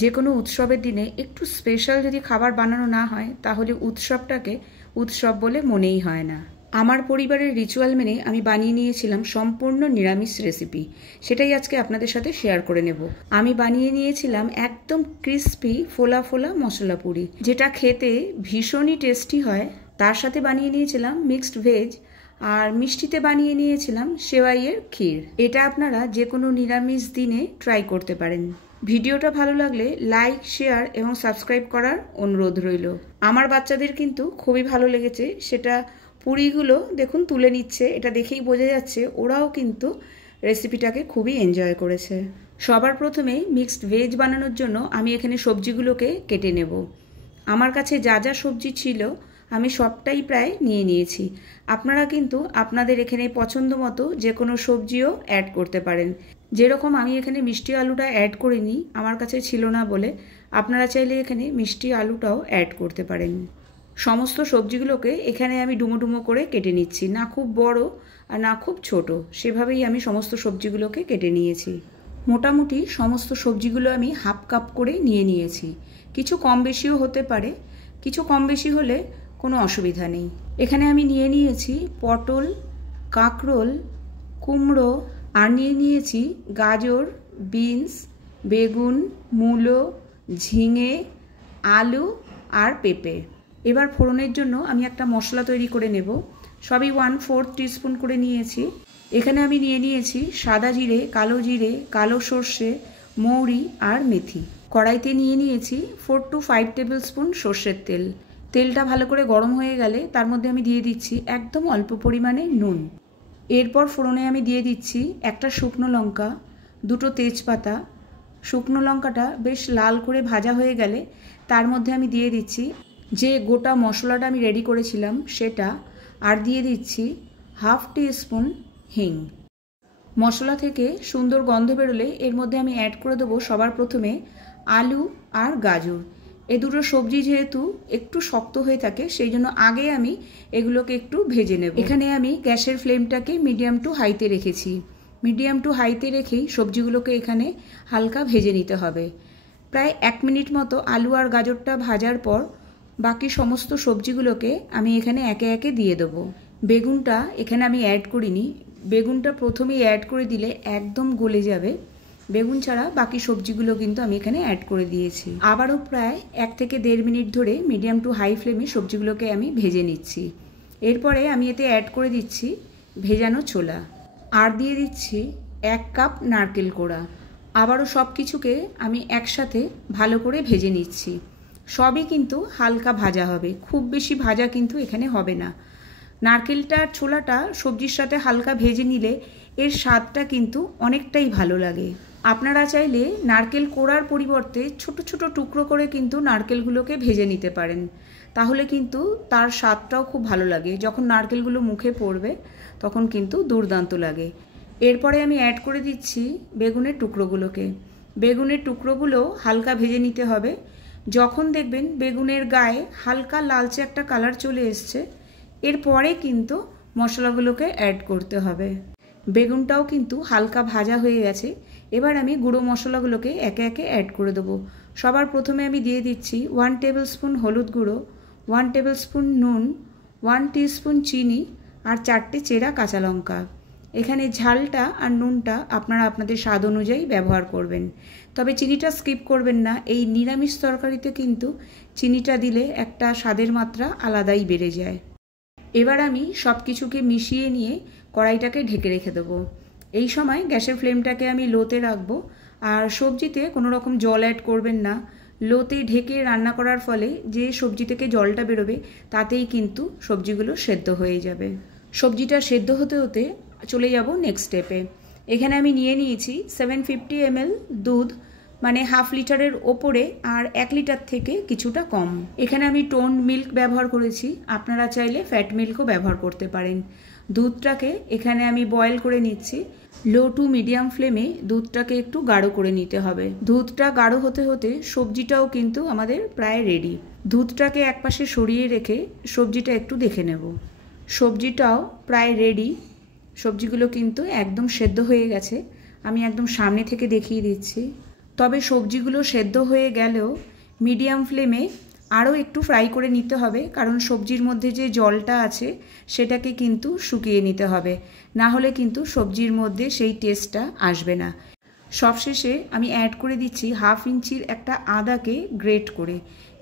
যে কোনো উৎসবের দিনে একটু স্পেশাল যদি খাবার বানানো না হয় তাহলে উৎসবটাকে উৎসব বলে মনেই হয় না। আমার পরিবারের রিচুয়াল মেনে আমি বানিয়ে নিয়েছিলাম সম্পূর্ণ নিরামিষ রেসিপি, সেটাই আজকে আপনাদের সাথে শেয়ার করে নেব। আমি বানিয়ে নিয়েছিলাম একদম ক্রিস্পি ফোলা ফোলা মশলা পুরি, যেটা খেতে ভীষণই টেস্টি হয়। তার সাথে বানিয়ে নিয়েছিলাম মিক্সড ভেজ, আর মিষ্টিতে বানিয়ে নিয়েছিলাম সেওয়াইয়ের ক্ষীর। এটা আপনারা যে কোনো নিরামিষ দিনে ট্রাই করতে পারেন। ভিডিওটা ভালো লাগলে লাইক, শেয়ার এবং সাবস্ক্রাইব করার অনুরোধ রইল। আমার বাচ্চাদের কিন্তু খুবই ভালো লেগেছে। সেটা পুরিগুলো দেখুন তুলে নিচ্ছে, এটা দেখেই বোঝা যাচ্ছে ওরাও কিন্তু রেসিপিটাকে খুবই এনজয় করেছে। সবার প্রথমেই মিক্সড ভেজ বানানোর জন্য আমি এখানে সবজিগুলোকে কেটে নেব। আমার কাছে যা যা সবজি ছিল আমি সবটাই প্রায় নিয়ে নিয়েছি। আপনারা কিন্তু আপনাদের এখানে পছন্দ মতো যে কোনো সবজিও অ্যাড করতে পারেন। যেরকম আমি এখানে মিষ্টি আলুটা অ্যাড করিনি, আমার কাছে ছিল না বলে, আপনারা চাইলে এখানে মিষ্টি আলুটাও অ্যাড করতে পারেন। সমস্ত সবজিগুলোকে এখানে আমি ডুমো ডুমো করে কেটে নিচ্ছি, না খুব বড় আর না খুব ছোট, সেভাবেই আমি সমস্ত সবজিগুলোকে কেটে নিয়েছি। মোটামুটি সমস্ত সবজিগুলো আমি হাফ কাপ করে নিয়ে নিয়েছি। কিছু কম বেশিও হতে পারে, কিছু কম বেশি হলে কোনো অসুবিধা নেই। এখানে আমি নিয়ে নিয়েছি পটল, কাঁকরোল, কুমড়ো, আর নিয়ে নিয়েছি গাজর, বিনস, বেগুন, মূলো, ঝিঙে, আলু আর পেঁপে। এবার ফোড়নের জন্য আমি একটা মশলা তৈরি করে নেব। সবই 1/4 টিস্পুন করে নিয়েছি। এখানে আমি নিয়ে নিয়েছি সাদা জিরে, কালো সর্ষে, মৌরি আর মেথি। কড়াইতে নিয়ে নিয়েছি 4 to 5 টেবিল স্পুন সর্ষের তেল। তেলটা ভালো করে গরম হয়ে গেলে তার মধ্যে আমি দিয়ে দিচ্ছি একদম অল্প পরিমাণে নুন। এরপর ফোড়নে আমি দিয়ে দিচ্ছি একটা শুকনো লঙ্কা, 2টো তেজপাতা। শুকনো লঙ্কাটা বেশ লাল করে ভাজা হয়ে গেলে তার মধ্যে আমি দিয়ে দিচ্ছি যে গোটা মশলাটা আমি রেডি করেছিলাম সেটা, আর দিয়ে দিচ্ছি 1/2 টিস্পুন হিং। মশলা থেকে সুন্দর গন্ধ বেরোলে এর মধ্যে আমি অ্যাড করে দেবো সবার প্রথমে আলু আর গাজর। এই দুটো সবজি যেহেতু একটু শক্ত হয়ে থাকে সেই জন্য আগে আমি এগুলোকে একটু ভেজে নেব। এখানে আমি গ্যাসের ফ্লেমটাকে মিডিয়াম টু হাইতে রেখেছি। মিডিয়াম টু হাইতে রেখেই সবজিগুলোকে এখানে হালকা ভেজে নিতে হবে। প্রায় 1 মিনিট মতো আলু আর গাজরটা ভাজার পর বাকি সমস্ত সবজিগুলোকে আমি এখানে একে একে দিয়ে দেবো। বেগুনটা এখানে আমি অ্যাড করিনি, বেগুনটা প্রথমেই অ্যাড করে দিলে একদম গলে যাবে। বেগুন ছাড়া বাকি সবজিগুলো কিন্তু আমি এখানে অ্যাড করে দিয়েছি। আবারও প্রায় 1 থেকে 1.5 মিনিট ধরে মিডিয়াম টু হাই ফ্লেমে সবজিগুলোকে আমি ভেজে নিচ্ছি। এরপরে আমি এতে অ্যাড করে দিচ্ছি ভেজানো ছোলা, আর দিয়ে দিচ্ছি 1 কাপ নারকেল কোড়া। আবারও সব কিছুকে আমি একসাথে ভালো করে ভেজে নিচ্ছি। সবই কিন্তু হালকা ভাজা হবে, খুব বেশি ভাজা কিন্তু এখানে হবে না। নারকেলটা আর ছোলাটা সবজির সাথে হালকা ভেজে নিলে এর স্বাদটা কিন্তু অনেকটাই ভালো লাগে। আপনারা চাইলে নারকেল কোড়ার পরিবর্তে ছোট ছোট টুকরো করে কিন্তু নারকেলগুলোকে ভেজে নিতে পারেন, তাহলে কিন্তু তার স্বাদটাও খুব ভালো লাগে। যখন নারকেলগুলো মুখে পড়বে তখন কিন্তু দুর্দান্ত লাগে। এরপরে আমি অ্যাড করে দিচ্ছি বেগুনের টুকরোগুলোকে। বেগুনের টুকরোগুলো হালকা ভেজে নিতে হবে। যখন দেখবেন বেগুনের গায়ে হালকা লালচে একটা কালার চলে এসছে, এরপরে কিন্তু মশলাগুলোকে অ্যাড করতে হবে। বেগুনটাও কিন্তু হালকা ভাজা হয়ে গেছে। এবার আমি গুঁড়ো মশলাগুলোকে একে একে অ্যাড করে দেবো। সবার প্রথমে আমি দিয়ে দিচ্ছি 1 টেবিল স্পুন হলুদ গুঁড়ো, 1 টেবিল স্পুন নুন, 1 টিস্পুন চিনি আর 4টে চেরা কাঁচা লঙ্কা। এখানে ঝালটা আর নুনটা আপনারা আপনাদের স্বাদ অনুযায়ী ব্যবহার করবেন, তবে চিনিটা স্কিপ করবেন না। এই নিরামিষ তরকারিতে কিন্তু চিনিটা দিলে একটা স্বাদের মাত্রা আলাদাই বেড়ে যায়। এবার আমি সব কিছুকে মিশিয়ে নিয়ে কড়াইটাকে ঢেকে রেখে দেবো। এই সময় গ্যাসের ফ্লেমটাকে আমি লোতে রাখবো, আর সবজিতে কোনো রকম জল অ্যাড করবেন না। লোতে ঢেকে রান্না করার ফলে যে সবজি থেকে জলটা বেরোবে তাতেই কিন্তু সবজিগুলো সেদ্ধ হয়ে যাবে। সবজিটা সেদ্ধ হতে হতে চলে যাব নেক্সট স্টেপে। এখানে আমি নিয়ে নিয়েছি 750 ml দুধ, মানে 1/2 লিটারের ওপরে, আর 1 লিটার থেকে কিছুটা কম। এখানে আমি টোন্ড মিল্ক ব্যবহার করেছি, আপনারা চাইলে ফ্যাট মিল্কও ব্যবহার করতে পারেন। দুধটাকে এখানে আমি বয়েল করে নিচ্ছি। লো টু মিডিয়াম ফ্লেমে দুধটাকে একটু গাঢ় করে নিতে হবে। দুধটা গাঢ় হতে হতে সবজিটাও কিন্তু আমাদের প্রায় রেডি। দুধটাকে একপাশে সরিয়ে রেখে সবজিটা একটু দেখে নেব। সবজিটাও প্রায় রেডি। সবজিগুলো কিন্তু একদম সেদ্ধ হয়ে গেছে। আমি একদম সামনে থেকে দেখিয়ে দিচ্ছি। তবে সবজিগুলো সেদ্ধ হয়ে গেলেও মিডিয়াম ফ্লেমে আরও একটু ফ্রাই করে নিতে হবে, কারণ সবজির মধ্যে যে জলটা আছে সেটাকে কিন্তু শুকিয়ে নিতে হবে, না হলে কিন্তু সবজির মধ্যে সেই টেস্টটা আসবে না। সবশেষে আমি অ্যাড করে দিচ্ছি 1/2 ইঞ্চির একটা আদাকে গ্রেট করে,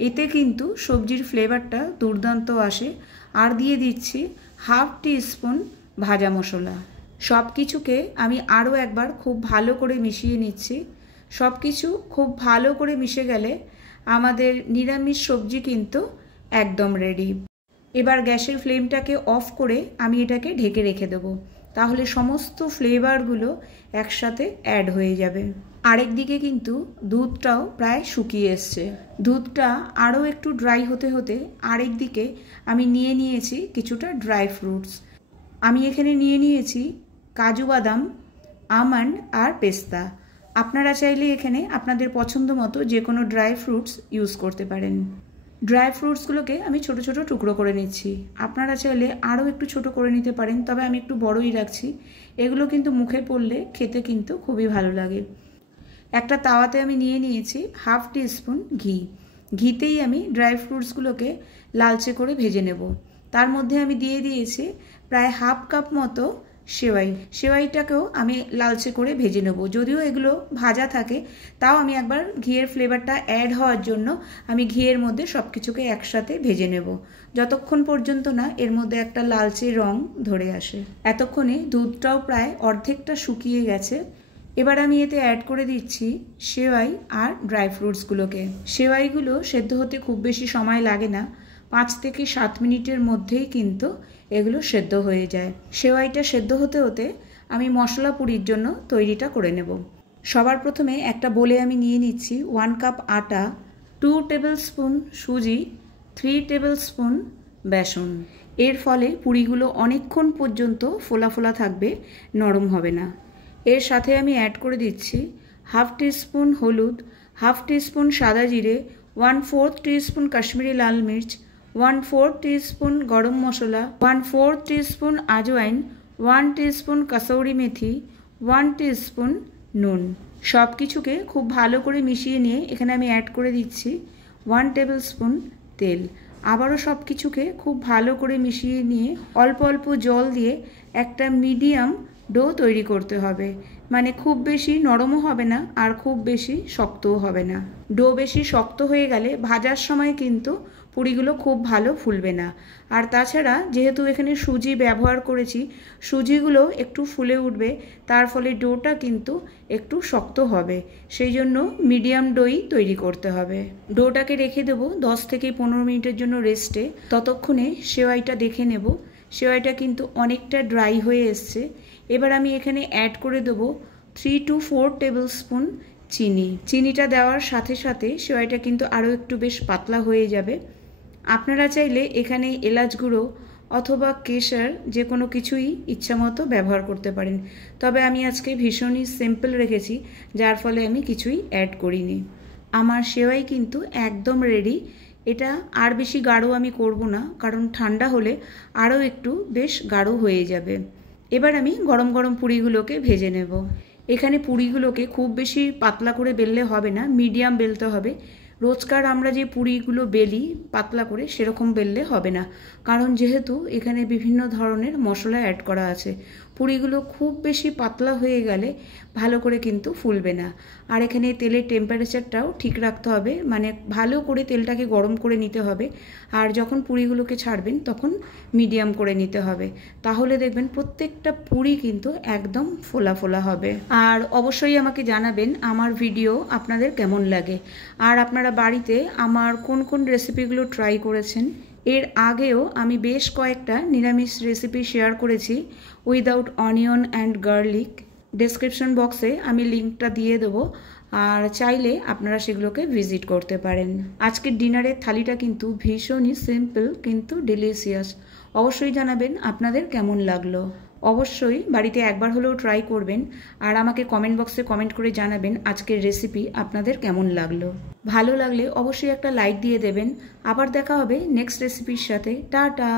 এতে কিন্তু সবজির ফ্লেভারটা দুর্দান্ত আসে। আর দিয়ে দিচ্ছি 1/2 টিস্পুন ভাজা মশলা। সব কিছুকে আমি আরও একবার খুব ভালো করে মিশিয়ে নিচ্ছি। সব কিছু খুব ভালো করে মিশে গেলে আমাদের নিরামিষ সবজি কিন্তু একদম রেডি। এবার গ্যাসের ফ্লেমটাকে অফ করে আমি এটাকে ঢেকে রেখে দেবো, তাহলে সমস্ত ফ্লেভারগুলো একসাথে অ্যাড হয়ে যাবে। আরেকদিকে কিন্তু দুধটাও প্রায় শুকিয়ে এসছে। দুধটা আরও একটু ড্রাই হতে হতে আরেকদিকে আমি নিয়ে নিয়েছি কিছুটা ড্রাই ফ্রুটস। আমি এখানে নিয়ে নিয়েছি কাজু বাদাম, আমন্ড আর পেস্তা। আপনারা চাইলে এখানে আপনাদের পছন্দ মতো যে কোনো ড্রাই ফ্রুটস ইউজ করতে পারেন। ড্রাই ফ্রুটসগুলোকে আমি ছোট ছোট টুকরো করে নিচ্ছি। আপনারা চাইলে আরও একটু ছোট করে নিতে পারেন, তবে আমি একটু বড়ই রাখছি। এগুলো কিন্তু মুখে পড়লে খেতে কিন্তু খুবই ভালো লাগে। একটা তাওয়াতে আমি নিয়ে নিয়েছি 1/2 টিস্পুন ঘি। ঘিতেই আমি ড্রাই ফ্রুটসগুলোকে লালচে করে ভেজে নেব। তার মধ্যে আমি দিয়ে দিয়েছি প্রায় 1/2 কাপ মতো সেওয়াই। সেওয়াইটাকেও আমি লালচে করে ভেজে নেব। যদিও এগুলো ভাজা থাকে, তাও আমি একবার ঘিয়ের ফ্লেভারটা অ্যাড হওয়ার জন্য আমি ঘিয়ের মধ্যে সব কিছুকে একসাথে ভেজে নেব, যতক্ষণ পর্যন্ত না এর মধ্যে একটা লালচে রং ধরে আসে। এতক্ষণে দুধটাও প্রায় অর্ধেকটা শুকিয়ে গেছে। এবার আমি এতে অ্যাড করে দিচ্ছি সেওয়াই আর ড্রাই ফ্রুটসগুলোকে। সেওয়াইগুলো সেদ্ধ হতে খুব বেশি সময় লাগে না, 5 থেকে 7 মিনিটের মধ্যেই কিন্তু এগুলো সেদ্ধ হয়ে যায়। সেওয়াইটা সেদ্ধ হতে হতে আমি মশলা পুরির জন্য তৈরিটা করে নেব। সবার প্রথমে একটা বোলে আমি নিয়ে নিচ্ছি 1 কাপ আটা, 2 টেবিল স্পুন সুজি, 3 টেবিল স্পুন বেসন। এর ফলে পুরিগুলো অনেকক্ষণ পর্যন্ত ফোলা ফোলা থাকবে, নরম হবে না। এর সাথে আমি অ্যাড করে দিচ্ছি 1/2 টিস্পুন হলুদ, 1/2 টিস্পুন সাদা জিরে, 1/4 টিস্পুন কাশ্মীরি লাল মির্চ, 1/4 টিস্পুন গরম মশলা, 1/4 টিস্পুন আজওয়াইন, 1 টিস্পুন কাসৌরি মেথি, 1 টিস্পুন নুন। সব কিছুকে খুব ভালো করে মিশিয়ে নিয়ে এখানে আমি অ্যাড করে দিচ্ছি 1 টেবিল স্পুন তেল। আবারও সব কিছুকে খুব ভালো করে মিশিয়ে নিয়ে অল্প অল্প জল দিয়ে একটা মিডিয়াম ডো তৈরি করতে হবে, মানে খুব বেশি নরমও হবে না আর খুব বেশি শক্তও হবে না। ডো বেশি শক্ত হয়ে গেলে ভাজার সময় কিন্তু পুরিগুলো খুব ভালো ফুলবে না। আর তাছাড়া যেহেতু এখানে সুজি ব্যবহার করেছি, সুজিগুলো একটু ফুলে উঠবে, তার ফলে ডোটা কিন্তু একটু শক্ত হবে। সেই জন্য মিডিয়াম ডোই তৈরি করতে হবে। ডোটাকে রেখে দেবো 10 থেকে 15 মিনিটের জন্য রেস্টে। ততক্ষণে সেওয়াইটা দেখে নেব। সেওয়াইটা কিন্তু অনেকটা ড্রাই হয়ে এসছে। এবার আমি এখানে অ্যাড করে দেবো 3 to 4 টেবিল স্পুন চিনি। চিনিটা দেওয়ার সাথে সাথে সেওয়াইটা কিন্তু আরও একটু বেশ পাতলা হয়ে যাবে। আপনারা চাইলে এখানে এলাচ গুঁড়ো অথবা কেশর যে কোনো কিছুই ইচ্ছামতো ব্যবহার করতে পারেন, তবে আমি আজকে ভীষণই সিম্পল রেখেছি, যার ফলে আমি কিছুই অ্যাড করিনি। আমার সেওয়াই কিন্তু একদম রেডি। এটা আর বেশি গাঢ় আমি করব না, কারণ ঠান্ডা হলে আরও একটু বেশ গাঢ় হয়ে যাবে। এবার আমি গরম গরম পুরিগুলোকে ভেজে নেব। এখানে পুরিগুলোকে খুব বেশি পাতলা করে বেললে হবে না, মিডিয়াম বেলতে হবে। রোজকার আমরা যে পুরিগুলো বেলি পাতলা করে, সেরকম বেললে হবে না, কারণ যেহেতু এখানে বিভিন্ন ধরনের মশলা অ্যাড করা আছে। পুরিগুলো খুব বেশি পাতলা হয়ে গেলে ভালো করে কিন্তু ফুলবে না। আর এখানে তেলের টেম্পারেচারটাও ঠিক রাখতে হবে, মানে ভালো করে তেলটাকে গরম করে নিতে হবে। আর যখন পুরিগুলোকে ছাড়বেন তখন মিডিয়াম করে নিতে হবে, তাহলে দেখবেন প্রত্যেকটা পুরি কিন্তু একদম ফোলা ফোলা হবে। আর অবশ্যই আমাকে জানাবেন আমার ভিডিও আপনাদের কেমন লাগে, আর আপনারা বাড়িতে আমার কোন কোন রেসিপিগুলো ট্রাই করেছেন। এর আগেও আমি বেশ কয়েকটা নিরামিষ রেসিপি শেয়ার করেছি without onion and garlic. Description বক্সে আমি লিঙ্কটা দিয়ে দেবো, আর চাইলে আপনারা সেগুলোকে ভিজিট করতে পারেন। আজকের ডিনারের থালিটা কিন্তু ভীষণই সিম্পল কিন্তু ডিলিশিয়াস। অবশ্যই জানাবেন আপনাদের কেমন লাগলো। অবশ্যই বাড়িতে একবার হলেও ট্রাই করবেন, আর আমাকে কমেন্ট বক্সে কমেন্ট করে জানাবেন আজকের রেসিপি আপনাদের কেমন লাগলো। ভালো লাগলে অবশ্যই একটা লাইক দিয়ে দেবেন। আবার দেখা হবে নেক্সট রেসিপির সাথে। টাটা।